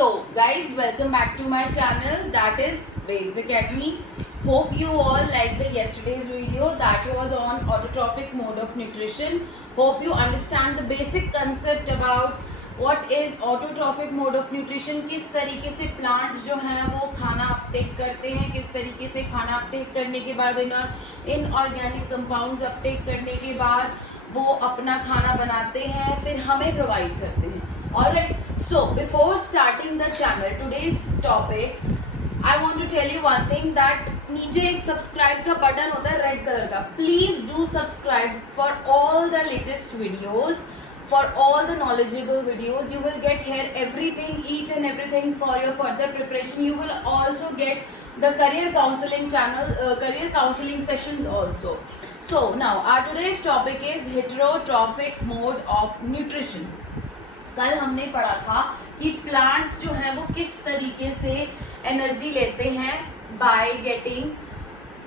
So guys, welcome back to my channel, that is Waves Academy. Hope you all liked the yesterday's video that was on autotrophic mode of nutrition. Hope you understand the basic concept about what is autotrophic mode of nutrition, किस तरीके से plants जो हैं वो खाना Uptake करते हैं, किस तरीके से खाना अपटेक करने के बाद इनऑर्गेनिक कंपाउंड्स अपटेक करने के बाद वो अपना खाना बनाते हैं, फिर हमें प्रोवाइड करते हैं. Alright, so before starting the channel, today's topic, I want to tell you one thing that नीचे एक सब्सक्राइब का बटन होता है रेड कलर का. Please do subscribe for all the latest videos, for all the knowledgeable videos. You will get here everything, each and everything for your further preparation. You will also get the career counseling channel, career counseling sessions also. So now our today's topic is heterotrophic mode of nutrition. कल हमने पढ़ा था कि plants जो हैं वो किस तरीके से एनर्जी लेते हैं बाय गेटिंग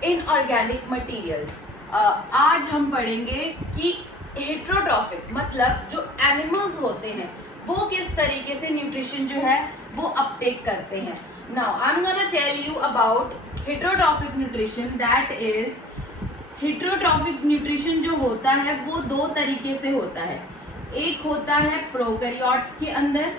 इनऑर्गेनिक मटेरियल्स. आज हम पढ़ेंगे कि हेट्रोट्रॉफिक मतलब जो एनिमल्स होते हैं वो किस तरीके से न्यूट्रिशन जो है वो अपटेक करते हैं. Now I am gonna tell you about heterotrophic nutrition. That is heterotrophic nutrition जो होता है वो दो तरीके से होता है. एक होता है प्रोकैरियोट्स के अंदर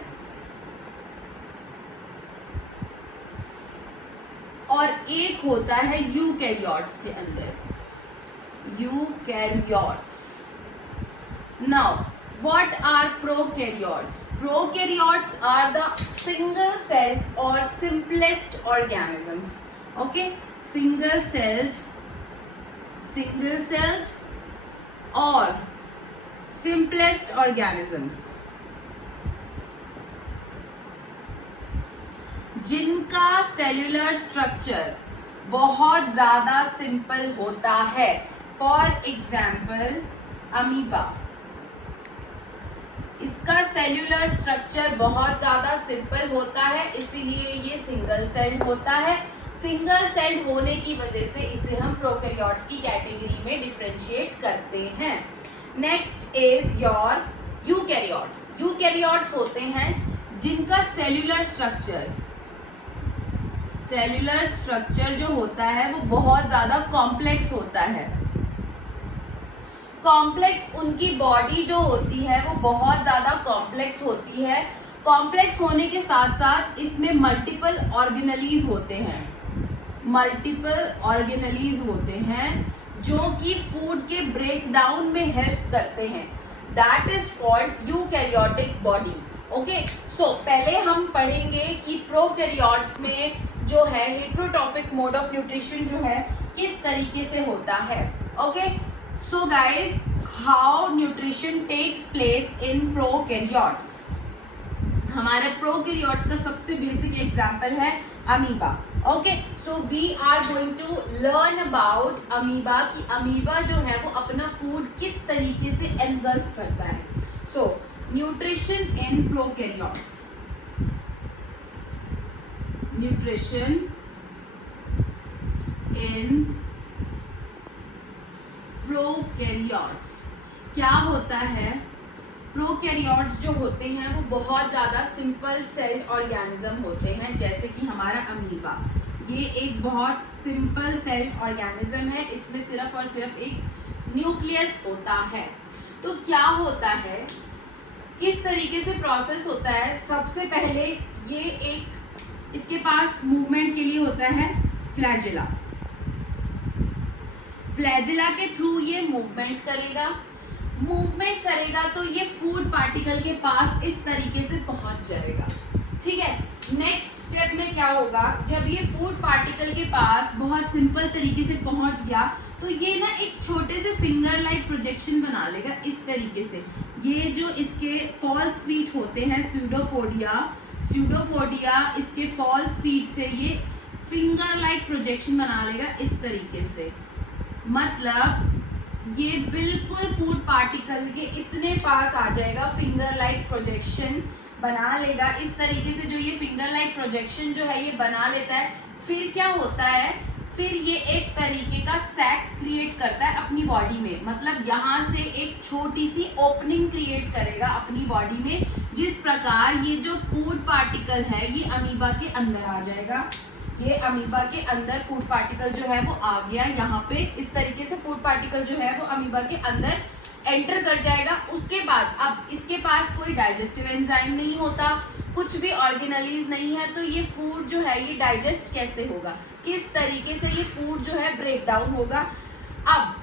और एक होता है यूकैरियोट्स के अंदर. Eukaryotes. Now, what are prokaryotes? Prokaryotes are the single-celled or simplest organisms. Okay, single-celled or simplest organisms, जिनका सेल्यूलर स्ट्रक्चर बहुत ज़्यादा सिंपल होता है. फॉर एग्जाम्पल अमीबा, इसका सेल्यूलर स्ट्रक्चर बहुत ज़्यादा सिंपल होता है, इसीलिए ये सिंगल सेल होता है. सिंगल सेल होने की वजह से इसे हम प्रोकैरियोट्स की कैटेगरी में डिफरेंशिएट करते हैं. Next is your eukaryotes. Eukaryotes होते हैं जिनका सेल्यूलर स्ट्रक्चर जो होता है वो बहुत ज़्यादा कॉम्प्लेक्स होता है. कॉम्प्लेक्स उनकी बॉडी जो होती है वो बहुत ज़्यादा कॉम्प्लेक्स होती है. कॉम्प्लेक्स होने के साथ साथ इसमें मल्टीपल ऑर्गेनेलीज होते हैं जो कि फूड के ब्रेक डाउन में हेल्प करते हैं. That is called eukaryotic body. Okay, so पहले हम पढ़ेंगे कि प्रोकैरियोट्स में जो है हेट्रोट्रॉफिक मोड ऑफ न्यूट्रिशन जो है किस तरीके से होता है. Okay, so guys, how nutrition takes place in prokaryotes. हमारे प्रोकैरियोट्स का सबसे बेसिक एग्जांपल है amoeba. Okay, so we are going to learn about amoeba कि अमीबा जो है वो अपना फूड किस तरीके से एनगल्फ करता है. So nutrition in prokaryotes. Nutrition in prokaryotes. क्या होता है? प्रोकैरियोट्स जो होते हैं वो बहुत ज़्यादा सिंपल सेल्ड ऑर्गेनिज्म होते हैं. जैसे कि हमारा अमीबा, ये एक बहुत सिंपल सेल्ड ऑर्गेनिज्म है. इसमें सिर्फ और सिर्फ एक न्यूक्लियस होता है. तो क्या होता है, किस तरीके से प्रोसेस होता है? सबसे पहले ये एक इसके पास मूवमेंट के लिए होता है फ्लैजिला. फ्लैजिला के थ्रू ये मूवमेंट करेगा तो ये फूड पार्टिकल के पास इस तरीके से पहुंच जाएगा. ठीक है, नेक्स्ट स्टेप में क्या होगा, जब ये फूड पार्टिकल के पास बहुत सिंपल तरीके से पहुंच गया तो ये ना एक छोटे से फिंगर लाइक प्रोजेक्शन बना लेगा इस तरीके से. ये जो इसके फॉल्स फीट होते हैं स्यूडोपोडिया, इसके फॉल्स फीट से ये फिंगर लाइक प्रोजेक्शन बना लेगा इस तरीके से. मतलब ये बिल्कुल फूड पार्टिकल के इतने पास आ जाएगा, फिंगर लाइक प्रोजेक्शन बना लेगा इस तरीके से. जो ये फिंगर लाइक प्रोजेक्शन जो है ये बना लेता है, फिर क्या होता है, फिर ये एक तरीके का सैक क्रिएट करता है अपनी बॉडी में. मतलब यहाँ से एक छोटी सी ओपनिंग क्रिएट करेगा अपनी बॉडी में जिस प्रकार ये जो फूड पार्टिकल है ये अमीबा के अंदर आ जाएगा, ये अमीबा के अंदर फूड पार्टिकल जो है वो आ गया, यहाँ पे इस तरीके से फूड पार्टिकल जो है वो अमीबा के अंदर एंटर कर जाएगा। उसके बाद अब इसके पास कोई डाइजेस्टिव एंजाइम नहीं होता, कुछ भी ऑर्गेनेलीज नहीं है, तो ये फूड जो है ये डाइजेस्ट कैसे होगा, किस तरीके से ये फूड जो है ब्रेक डाउन होगा। अब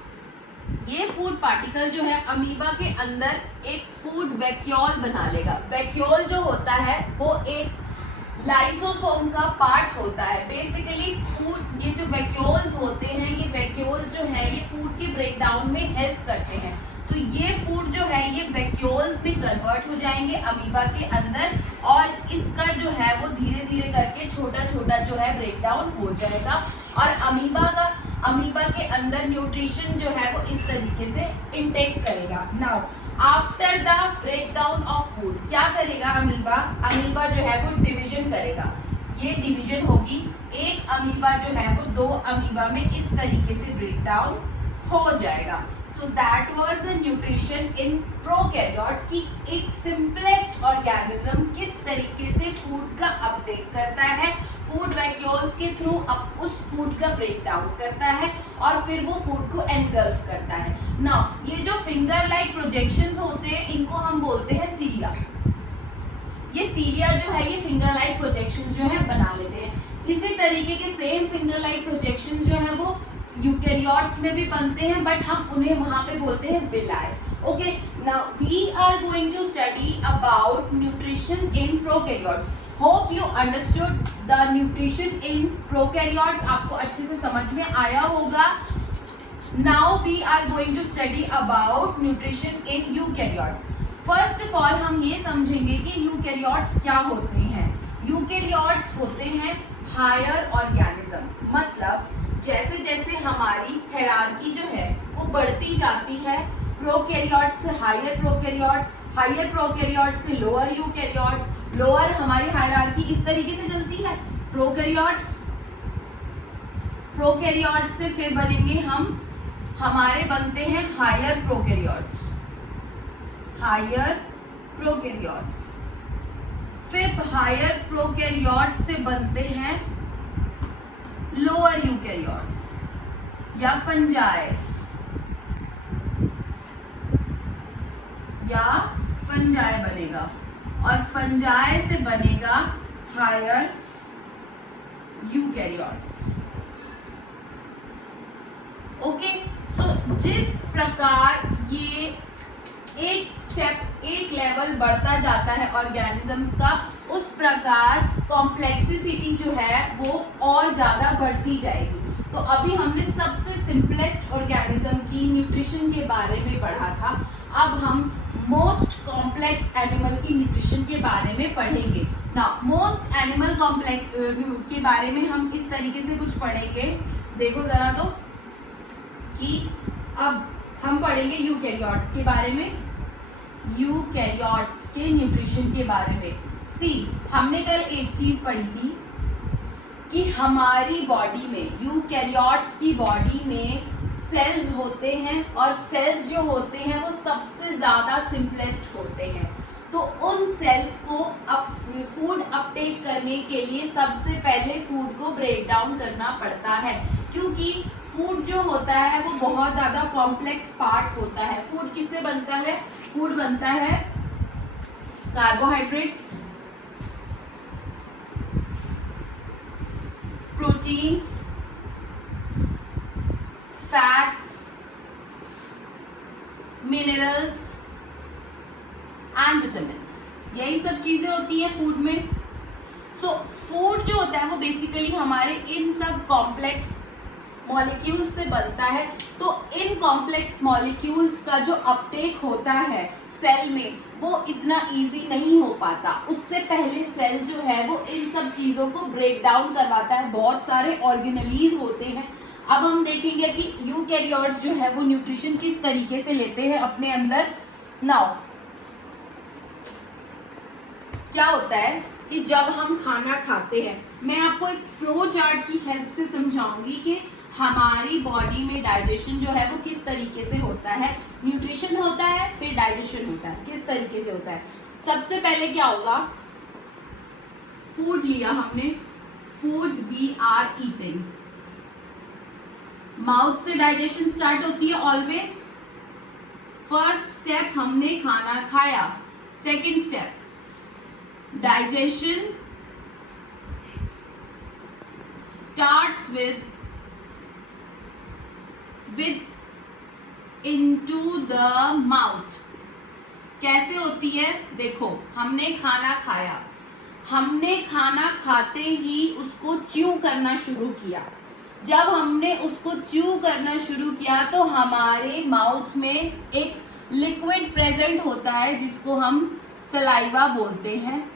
ये फूड पार्टिकल जो है अमीबा के अंदर एक फूड वैक्यूल बना लेगा। वैक्यूल जो होता है वो एक लाइसोसोम का पार्ट होता है। बेसिकली फूड, ये जो वैक्यूल्स होते हैं, ये वैक्यूल्स जो है ये फूड के ब्रेक डाउन में हेल्प करते हैं। तो ये फूड जो है ये वैक्यूल्स में कन्वर्ट हो जाएंगे अमीबा के अंदर, और इसका जो है वो धीरे धीरे करके छोटा छोटा जो है ब्रेक डाउन हो जाएगा, और अमीबा के अंदर न्यूट्रिशन जो है वो इस तरीके से इनटेक करेगा। Now after the break down of food क्या करेगा अमीबा जो है वो डिवीजन करेगा। ये डिवीजन होगी, एक अमीबा जो है वो 2 अमीबा में इस तरीके से ब्रेक डाउन हो जाएगा। So that was the nutrition in prokaryotes की एक सिंपलेस्ट ऑर्गेनिज्म किस तरीके से फूड का अपटेक करता है, फूड वैक्यूल्स के थ्रू अब उस फूड का ब्रेक डाउन करता है और फिर वो फूड को एनगल्फ करता है। नाउ ये जो फिंगर लाइक प्रोजेक्शंस होते हैं इनको हम बोलते हैं सीलिया। ये सीलिया जो है ये फिंगर लाइक प्रोजेक्शंस जो है बना लेते हैं। इसी तरीके के सेम फिंगर लाइक प्रोजेक्शंस जो है वो यूकैरियोट्स में भी बनते हैं, बट हम उन्हें वहां पे बोलते हैं villi. Okay, now we are going to study about nutrition in prokaryotes. Hope you understood the nutrition in prokaryotes, आपको अच्छे से समझ में आया होगा। Now we are going to study about nutrition in eukaryotes. First of all हम ये समझेंगे कि यूकैरियोट्स क्या होते हैं। यूकैरियोट्स होते हैं हायर ऑर्गेनिज्म, मतलब जैसे जैसे हमारी हायरार्की जो है वो बढ़ती जाती है, प्रोकैरियोट्स से हायर प्रोकैरियोट्स, हायर प्रोकैरियोट्स से लोअर यूकैरियोट्स, लोअर हमारी हायरार्की इस तरीके से चलती है। प्रोकैरियोट्स से फिर बनेंगे हमारे बनते हैं हायर प्रोकैरियोट्स, फिर हायर प्रोकैरियोट्स से बनते हैं लोअर यूकैरियोट्स या फंजाई बनेगा, और फंजाई से बनेगा हायर यूकैरियोट्स। ओके, सो जिस प्रकार ये एक लेवल बढ़ता जाता है ऑर्गेनिजम्स का, उस प्रकार कॉम्प्लेक्सिसिटी जो है वो और ज़्यादा बढ़ती जाएगी। तो अभी हमने सबसे सिंपलेस्ट ऑर्गेनिज्म की न्यूट्रिशन के बारे में पढ़ा था, अब हम मोस्ट कॉम्प्लेक्स एनिमल की न्यूट्रिशन के बारे में पढ़ेंगे। ना मोस्ट एनिमल कॉम्प्लेक्स के बारे में हम इस तरीके से कुछ पढ़ेंगे, देखो ज़रा तो, कि अब हम पढ़ेंगे यूकैरियोट्स के बारे में, यूकैरियोट्स के न्यूट्रिशन के बारे में। हमने कल एक चीज पढ़ी थी कि हमारी बॉडी में, यूकैरियोट्स की बॉडी में सेल्स होते हैं, और सेल्स जो होते हैं वो सबसे ज़्यादा सिंपलेस्ट होते हैं। तो उन सेल्स को फूड अपटेक करने के लिए सबसे पहले फूड को ब्रेक डाउन करना पड़ता है, क्योंकि फूड जो होता है वो बहुत ज़्यादा कॉम्प्लेक्स पार्ट होता है। फूड किससे बनता है? फूड बनता है carbohydrates, proteins, fats, minerals and vitamins, यही सब चीजें होती है फूड में। सो फूड जो होता है वो बेसिकली हमारे इन सब कॉम्प्लेक्स मॉलिक्यूल्स से बनता है। तो इन कॉम्प्लेक्स मॉलिक्यूल्स का जो अपटेक होता है सेल में वो इतना इजी नहीं हो पाता। उससे पहले सेल जो है वो इन सब चीज़ों को ब्रेक डाउन करवाता है, बहुत सारे ऑर्गेनेलीज होते हैं। अब हम देखेंगे कि यूकैरियोट्स जो है वो न्यूट्रिशन किस तरीके से लेते हैं अपने अंदर। नाउ क्या होता है कि जब हम खाना खाते हैं, मैं आपको एक फ्लो चार्ट की हेल्प से समझाऊंगी कि हमारी बॉडी में डाइजेशन जो है वो किस तरीके से होता है। न्यूट्रिशन होता है, फिर डाइजेशन होता है, किस तरीके से होता है। सबसे पहले क्या होगा, फूड लिया हमने, food we are eating, mouth से डाइजेशन स्टार्ट होती है ऑलवेज। फर्स्ट स्टेप हमने खाना खाया, second step digestion starts with into the mouth. कैसे होती है, देखो हमने खाना खाया, हमने खाना खाते ही उसको च्यू करना शुरू किया। जब हमने उसको च्यू करना शुरू किया तो हमारे माउथ में एक लिक्विड प्रेजेंट होता है जिसको हम सलाइवा बोलते हैं।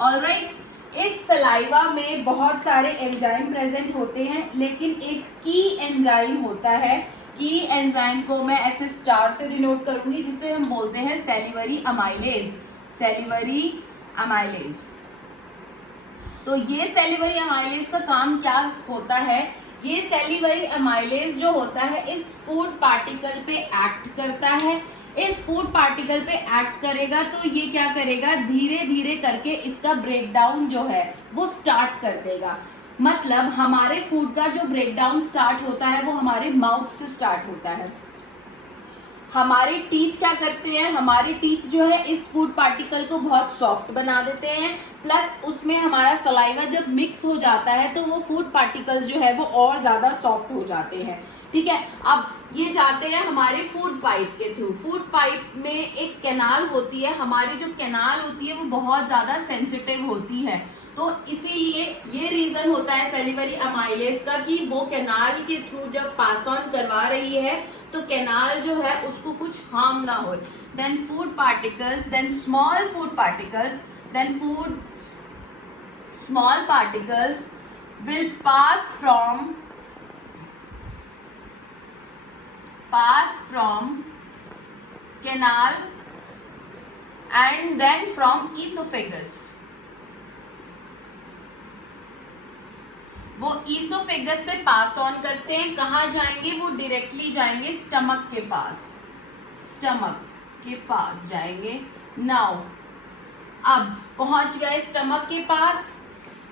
ऑलराइट, इस सलाइवा में बहुत सारे एंजाइम प्रेजेंट होते हैं, लेकिन एक की एंजाइम होता है। की एंजाइम को मैं ऐसे स्टार से डिनोट करूंगी, जिसे हम बोलते हैं सैलिवरी अमाइलेज। Salivary amylase. तो ये सैलिवरी अमाइलेज का काम क्या होता है, ये सैलिवरी अमाइलेज जो होता है इस फूड पार्टिकल पे एक्ट करता है। इस फूड पार्टिकल पे एक्ट करेगा तो ये क्या करेगा, धीरे धीरे करके इसका ब्रेकडाउन जो है वो स्टार्ट कर देगा। मतलब हमारे फूड का जो ब्रेकडाउन स्टार्ट होता है वो हमारे माउथ से स्टार्ट होता है। हमारे टीथ क्या करते हैं, हमारे टीथ जो है इस फूड पार्टिकल को बहुत सॉफ्ट बना देते हैं, प्लस उसमें हमारा सलाइवा जब मिक्स हो जाता है तो वो फूड पार्टिकल्स जो है वो और ज़्यादा सॉफ्ट हो जाते हैं। ठीक है, अब ये जाते हैं हमारे फूड पाइप के थ्रू। फूड पाइप में एक कैनाल होती है, हमारी जो कैनाल होती है वो बहुत ज़्यादा सेंसिटिव होती है, तो इसीलिए ये रीज़न होता है सैलिवरी अमाइलेज का कि वो कैनाल के थ्रू जब पास ऑन करवा रही है तो कैनाल जो है उसको कुछ हार्म ना हो। Then food particles, then small food particles, then food small particles will pass from canal and then from esophagus। वो ईसोफेगस से पास ऑन करते हैं, कहाँ जाएंगे, वो डायरेक्टली जाएंगे स्टमक के पास, स्टमक के पास जाएंगे। नाउ अब पहुंच गए स्टमक के पास।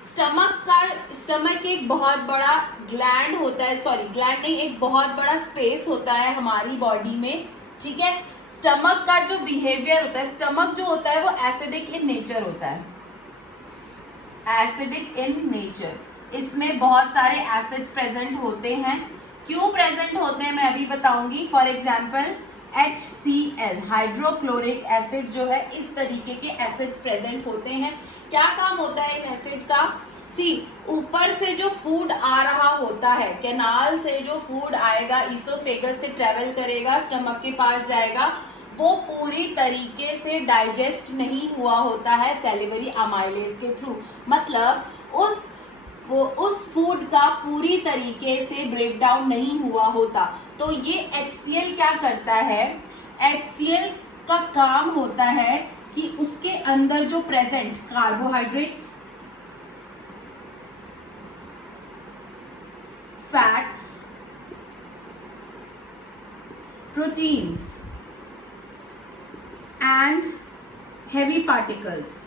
स्टमक एक बहुत बड़ा ग्लैंड होता है, सॉरी ग्लैंड नहीं, एक बहुत बड़ा स्पेस होता है हमारी बॉडी में। ठीक है, स्टमक का जो बिहेवियर होता है, स्टमक जो होता है वो एसिडिक इन नेचर होता है, एसिडिक इन नेचर। इसमें बहुत सारे एसिड्स प्रेजेंट होते हैं। क्यों प्रेजेंट होते हैं मैं अभी बताऊंगी। For example HCl, hydrochloric acid जो है, इस तरीके के एसिड्स प्रेजेंट होते हैं। क्या काम होता है इन एसिड का, सी ऊपर से जो फूड आ रहा होता है, कैनाल से जो फूड आएगा ईसोफेगस से ट्रेवल करेगा, स्टमक के पास जाएगा, वो पूरी तरीके से डाइजेस्ट नहीं हुआ होता है सैलिवरी अमाइलेज के थ्रू। मतलब उस फूड का पूरी तरीके से ब्रेकडाउन नहीं हुआ होता। तो ये HCl क्या करता है, HCl का काम होता है कि उसके अंदर जो present carbohydrates, fats, proteins and heavy particles,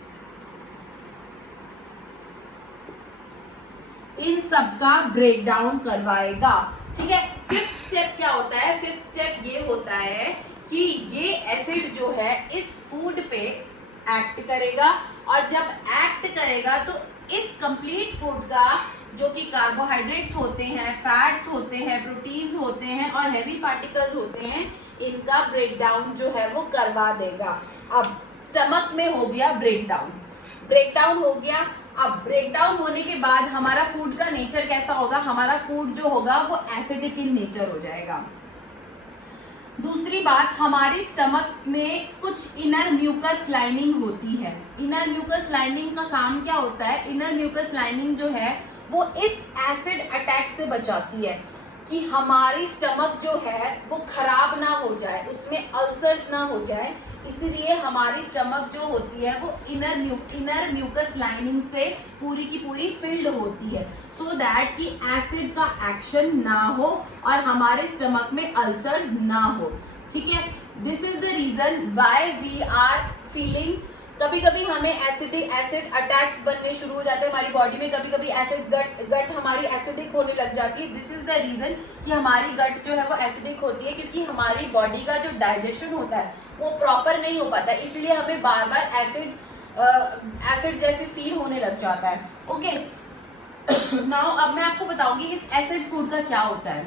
इन सब का ब्रेकडाउन करवाएगा। ठीक है, फिफ्थ स्टेप क्या होता है, फिफ्थ स्टेप ये होता है कि ये एसिड जो है इस फूड पे एक्ट करेगा, और जब एक्ट करेगा तो इस कंप्लीट फूड का जो कि कार्बोहाइड्रेट्स होते हैं, फैट्स होते हैं, प्रोटीन्स होते हैं और हेवी पार्टिकल्स होते हैं, इनका ब्रेकडाउन जो है वो करवा देगा। अब स्टमक में हो गया ब्रेकडाउन हो गया। अब ब्रेकडाउन होने के बाद हमारा फूड का नेचर कैसा होगा, हमारा फूड जो होगा वो एसिडिक इन नेचर हो जाएगा। दूसरी बात, हमारी स्टमक में कुछ इनर म्यूकस लाइनिंग होती है। इनर म्यूकस लाइनिंग का काम क्या होता है, इनर म्यूकस लाइनिंग जो है वो इस एसिड अटैक से बचाती है कि हमारी स्टमक जो है वो खराब ना हो जाए, उसमें अल्सर्स ना हो जाए। इसीलिए हमारी स्टमक जो होती है वो इनर म्यूकस लाइनिंग से पूरी की पूरी फिल्ड होती है, सो दैट कि एसिड का एक्शन ना हो और हमारे स्टमक में अल्सर्स ना हो। ठीक है, this is the reason why we are feeling कभी कभी हमें एसिड अटैक्स बनने शुरू हो जाते हैं हमारी बॉडी में, कभी कभी एसिड गट हमारी एसिडिक होने लग जाती है। दिस इज द रीजन कि हमारी गट जो है वो एसिडिक होती है, क्योंकि हमारी बॉडी का जो डाइजेशन होता है वो प्रॉपर नहीं हो पाता, इसलिए हमें बार बार एसिड जैसे फील होने लग जाता है। ओके, नाउ अब मैं आपको बताऊंगी इस एसिड फूड का क्या होता है।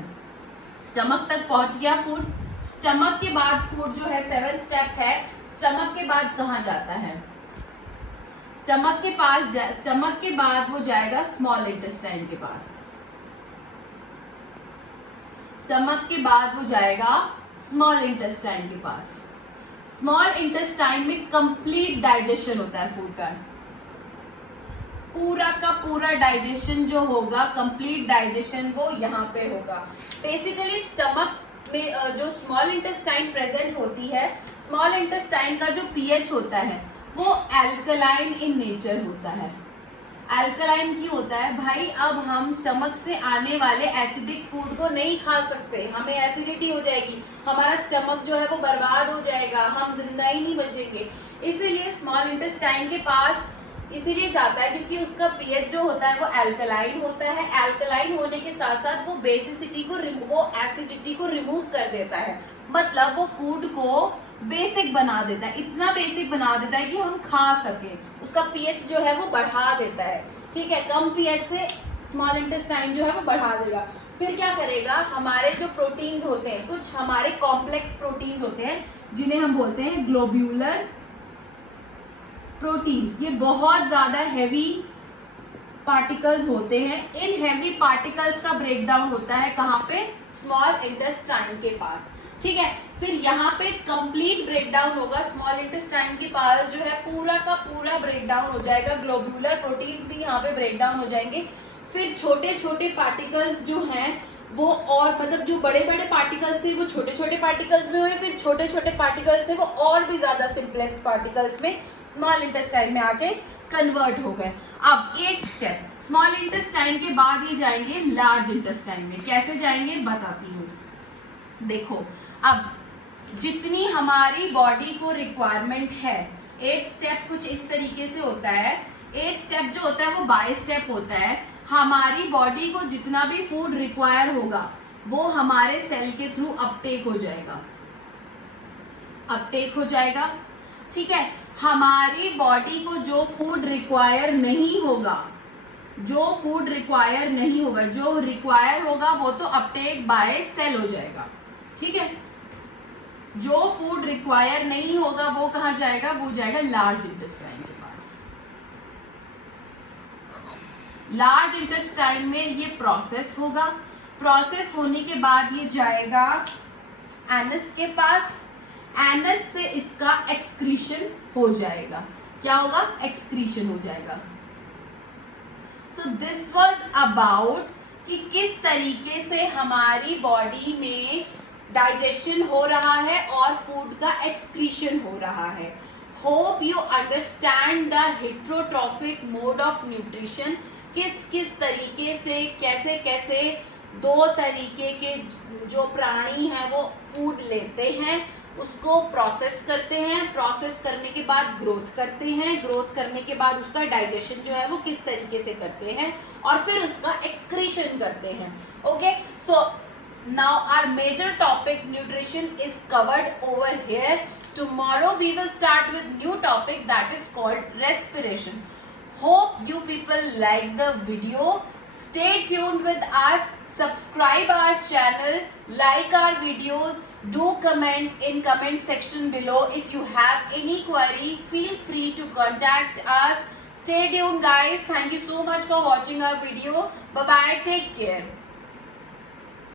स्टमक तक पहुंच गया फूड, स्टमक के बाद फूड जो है 7 स्टेप है, स्टमक के बाद कहाँ जाता है, स्टमक के बाद वो जाएगा स्मॉल इंटेस्टाइन के पास, स्टमक के बाद वो जाएगा स्मॉल इंटेस्टाइन के पास। स्मॉल इंटेस्टाइन में कंप्लीट डाइजेशन होता है फूड का, पूरा का पूरा डाइजेशन जो होगा, कंप्लीट डाइजेशन वो यहाँ पे होगा। बेसिकली स्टमक में जो स्मॉल इंटेस्टाइन प्रेजेंट होती है, स्मॉल इंटेस्टाइन का जो पीएच होता है वो एल्कलाइन इन नेचर होता है। एल्कलाइन क्यों होता है भाई? अब हम स्टमक से आने वाले एसिडिक फूड को नहीं खा सकते, हमें एसिडिटी हो जाएगी, हमारा स्टमक जो है वो बर्बाद हो जाएगा, हम जिंदा ही नहीं बचेंगे। इसीलिए स्मॉल इंटेस्टाइन के पास इसीलिए जाता है क्योंकि उसका पीएच जो होता है वो एल्कलाइन होता है। एल्कलाइन होने के साथ साथ वो बेसिसिटी को, वो एसिडिटी को रिमूव कर देता है, मतलब वो फूड को बेसिक बना देता है, इतना बेसिक बना देता है कि हम खा सके। उसका पीएच जो है वो बढ़ा देता है, ठीक है, कम पीएच से स्मॉल इंटेस्टाइन जो है वो बढ़ा देगा। फिर क्या करेगा, हमारे जो प्रोटीन्स होते हैं, कुछ हमारे कॉम्प्लेक्स प्रोटीन्स होते हैं जिन्हें हम बोलते हैं ग्लोब्यूलर प्रोटीन्स, ये बहुत ज्यादा हैवी पार्टिकल्स होते हैं। इन हैवी पार्टिकल्स का ब्रेकडाउन होता है कहाँ पे? स्मॉल इंटेस्टाइन के पास, ठीक है। फिर यहाँ पे कंप्लीट ब्रेकडाउन होगा, स्मॉल इंटेस्टाइन के पास जो है पूरा का पूरा ब्रेकडाउन हो जाएगा, ग्लोब्यूलर प्रोटीन्स भी यहाँ पे ब्रेकडाउन हो जाएंगे। फिर छोटे छोटे पार्टिकल्स जो हैं वो, और मतलब जो बड़े बड़े पार्टिकल्स थे वो छोटे छोटे पार्टिकल्स में हुए, फिर छोटे छोटे पार्टिकल्स थे वो और भी ज्यादा सिंपलेस्ट पार्टिकल्स में स्मॉल इंटेस्टाइन में आके कन्वर्ट हो गए। अब 8 स्टेप, स्मॉल इंटेस्टाइन के बाद ये जाएंगे लार्ज इंटेस्टाइन में। कैसे जाएंगे बताती हूँ। देखो, अब जितनी हमारी बॉडी को रिक्वायरमेंट है, 8 स्टेप कुछ इस तरीके से होता है। 8 स्टेप जो होता है वो बाय स्टेप होता है। हमारी बॉडी को जितना भी फूड रिक्वायर होगा वो हमारे सेल के थ्रू अपटेक हो जाएगा, अपटेक हो जाएगा, ठीक है। हमारी बॉडी को जो फूड रिक्वायर नहीं होगा, जो फूड रिक्वायर नहीं होगा, जो रिक्वायर होगा वो तो अपटेक बाय सेल हो जाएगा, ठीक है। जो फूड रिक्वायर नहीं होगा वो कहाँ जाएगा? वो जाएगा लार्ज इंटेस्टाइन के पास। लार्ज इंटेस्टाइन में ये प्रोसेस होगा, प्रोसेस होने के बाद ये जाएगा एनस के पास। एनस से इसका एक्सक्रीशन हो जाएगा। क्या होगा? एक्सक्रीशन हो जाएगा। सो दिस वाज अबाउट कि किस तरीके से हमारी बॉडी में डाइजेशन हो रहा है और फूड का एक्सक्रीशन हो रहा है। Hope you understand the heterotrophic mode of nutrition. किस किस तरीके से, कैसे कैसे 2 तरीके के जो प्राणी हैं वो फूड लेते हैं, उसको प्रोसेस करते हैं, प्रोसेस करने के बाद ग्रोथ करते हैं, ग्रोथ करने के बाद उसका डाइजेशन जो है वो किस तरीके से करते हैं और फिर उसका एक्सक्रीशन करते हैं। Okay, so now our major topic nutrition is covered over here. Tomorrow we will start with new topic that is called respiration. Hope you people like the video. Stay tuned with us, subscribe our channel, like our videos, do comment in comment section below. If you have any query, feel free to contact us. Stay tuned guys. Thank you so much for watching our video. Bye bye, take care.